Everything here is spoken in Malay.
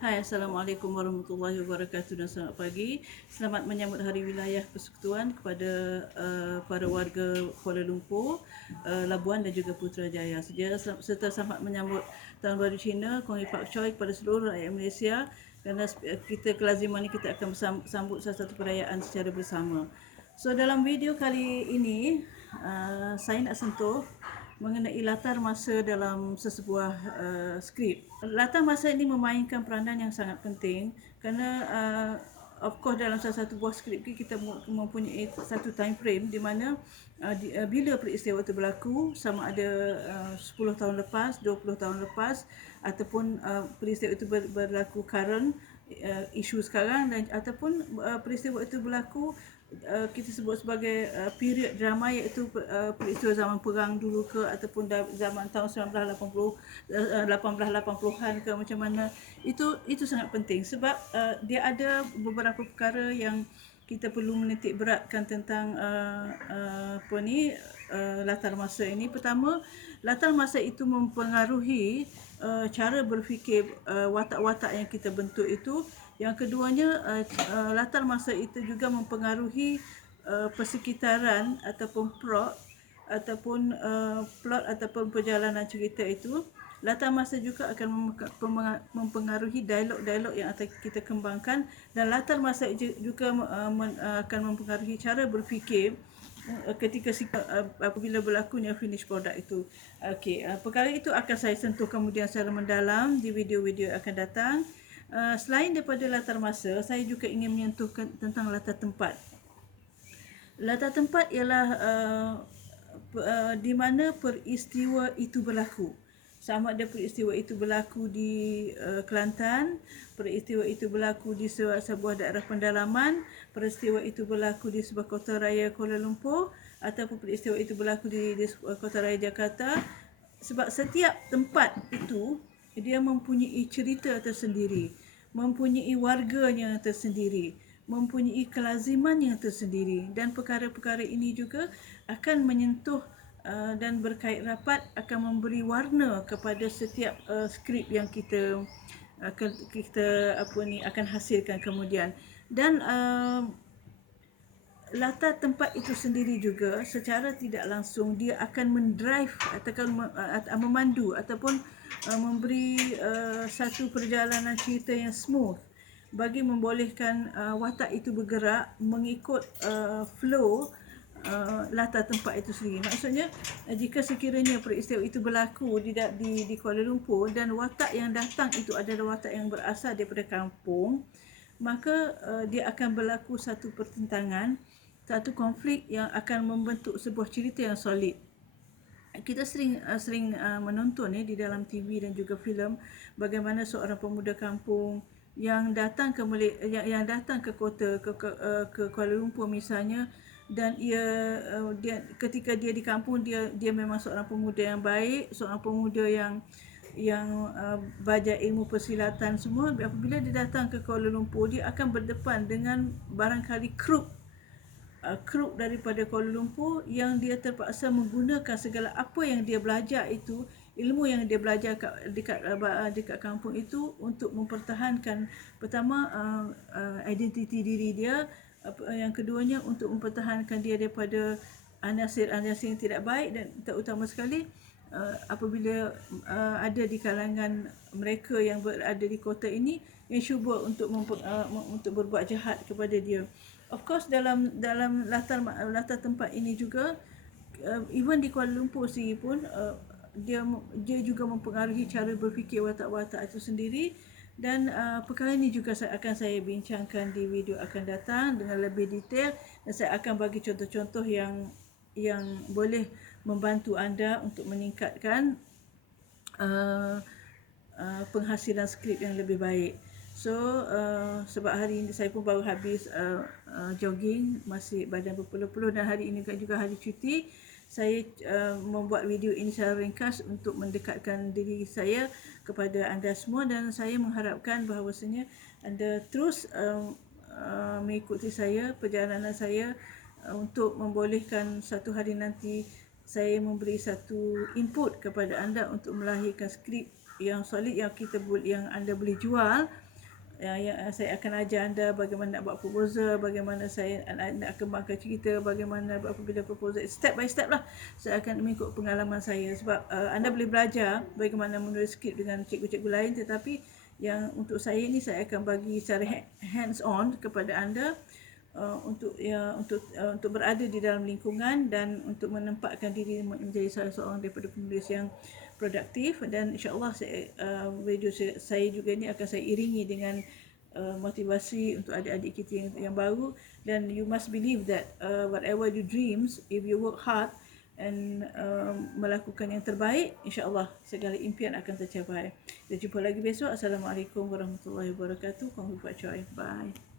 Hai, Assalamualaikum warahmatullahi wabarakatuh dan selamat pagi. Selamat menyambut Hari Wilayah Persekutuan kepada para warga Kuala Lumpur, Labuan dan juga Putrajaya. Serta selamat menyambut Tahun Baru Cina, Kong Hee Pak Choi kepada seluruh rakyat Malaysia, kerana kita kelaziman ini kita akan sambut salah satu perayaan secara bersama. So dalam video kali ini, saya nak sentuh mengenai latar masa dalam sesebuah skrip. Latar masa ini memainkan peranan yang sangat penting kerana of course dalam salah satu buah skrip kita mempunyai satu time frame di mana bila peristiwa itu berlaku, sama ada 10 tahun lepas, 20 tahun lepas, ataupun peristiwa itu berlaku current, isu sekarang, dan ataupun peristiwa itu berlaku kita sebut sebagai period drama, iaitu peristiwa zaman perang dulu ke, ataupun zaman tahun 1980 1880-an ke, macam mana. Itu sangat penting sebab dia ada beberapa perkara yang kita perlu menitik beratkan tentang latar masa ini. Pertama, latar masa itu mempengaruhi cara berfikir watak-watak yang kita bentuk itu. Yang keduanya, latar masa itu juga mempengaruhi persekitaran ataupun plot ataupun perjalanan cerita itu. Latar masa juga akan mempengaruhi dialog-dialog yang akan kita kembangkan, dan latar masa juga akan mempengaruhi cara berfikir ketika apabila berlakunya finish product itu. Okey, perkara itu akan saya sentuh kemudian secara mendalam di video-video akan datang. Selain daripada latar masa, saya juga ingin menyentuh tentang latar tempat. Latar tempat ialah di mana peristiwa itu berlaku. Sama ada peristiwa itu berlaku di Kelantan, peristiwa itu berlaku di sebuah daerah pendalaman, peristiwa itu berlaku di sebuah kota raya Kuala Lumpur, ataupun peristiwa itu berlaku di kota raya Jakarta. Sebab setiap tempat itu dia mempunyai cerita tersendiri, mempunyai warganya tersendiri, mempunyai kelaziman yang tersendiri, dan perkara-perkara ini juga akan menyentuh dan berkait rapat, akan memberi warna kepada setiap skrip yang kita akan hasilkan kemudian. Dan latar tempat itu sendiri juga secara tidak langsung dia akan mendrive ataupun memandu ataupun memberi satu perjalanan cerita yang smooth bagi membolehkan watak itu bergerak mengikut flow latar tempat itu sendiri. Maksudnya, jika sekiranya peristiwa itu berlaku di Kuala Lumpur dan watak yang datang itu adalah watak yang berasal daripada kampung, maka dia akan berlaku satu pertentangan, satu konflik yang akan membentuk sebuah cerita yang solid. Kita sering menonton di dalam TV dan juga filem bagaimana seorang pemuda kampung yang datang ke kota, ke Kuala Lumpur misalnya, dan ketika dia di kampung, dia memang seorang pemuda yang baik, seorang pemuda yang belajar ilmu persilatan semua. Apabila dia datang ke Kuala Lumpur, dia akan berdepan dengan barangkali kruk daripada Kuala Lumpur yang dia terpaksa menggunakan segala apa yang dia belajar itu, ilmu yang dia belajar dekat kampung itu, untuk mempertahankan pertama identiti diri dia, yang keduanya untuk mempertahankan dia daripada anasir-anasir yang tidak baik, dan terutama sekali apabila ada di kalangan mereka yang berada di kota ini yang cuba untuk berbuat jahat kepada dia. Of course, dalam latar tempat ini juga, even di Kuala Lumpur sendiri pun, dia juga mempengaruhi cara berfikir watak-watak itu sendiri. Dan perkara ini juga akan saya bincangkan di video akan datang dengan lebih detail, dan saya akan bagi contoh-contoh yang boleh membantu anda untuk meningkatkan penghasilan skrip yang lebih baik. So sebab hari ini saya pun baru habis jogging, masih badan berpeluh-peluh, dan hari ini juga hari cuti, saya membuat video ini secara ringkas untuk mendekatkan diri saya kepada anda semua, dan saya mengharapkan bahawasanya anda terus mengikuti saya, perjalanan saya, untuk membolehkan satu hari nanti saya memberi satu input kepada anda untuk melahirkan skrip yang solid yang anda boleh jual yang saya akan ajar anda bagaimana nak buat proposal, bagaimana saya nak kembangkan cerita, bagaimana apabila proposal, step by step lah. Saya akan mengikut pengalaman saya, sebab anda boleh belajar bagaimana menulis skrip dengan cikgu-cikgu lain, tetapi yang untuk saya ni saya akan bagi secara hands on kepada anda, untuk berada di dalam lingkungan dan untuk menempatkan diri menjadi salah seorang daripada penulis yang produktif. Dan insya-Allah video saya juga ni akan saya iringi dengan motivasi untuk adik-adik kita yang baru. Dan you must believe that whatever you dreams, if you work hard and melakukan yang terbaik, insya-Allah segala impian akan tercapai. Kita jumpa lagi besok. Assalamualaikum warahmatullahi wabarakatuh. Kong Hu Fat Choy. Bye.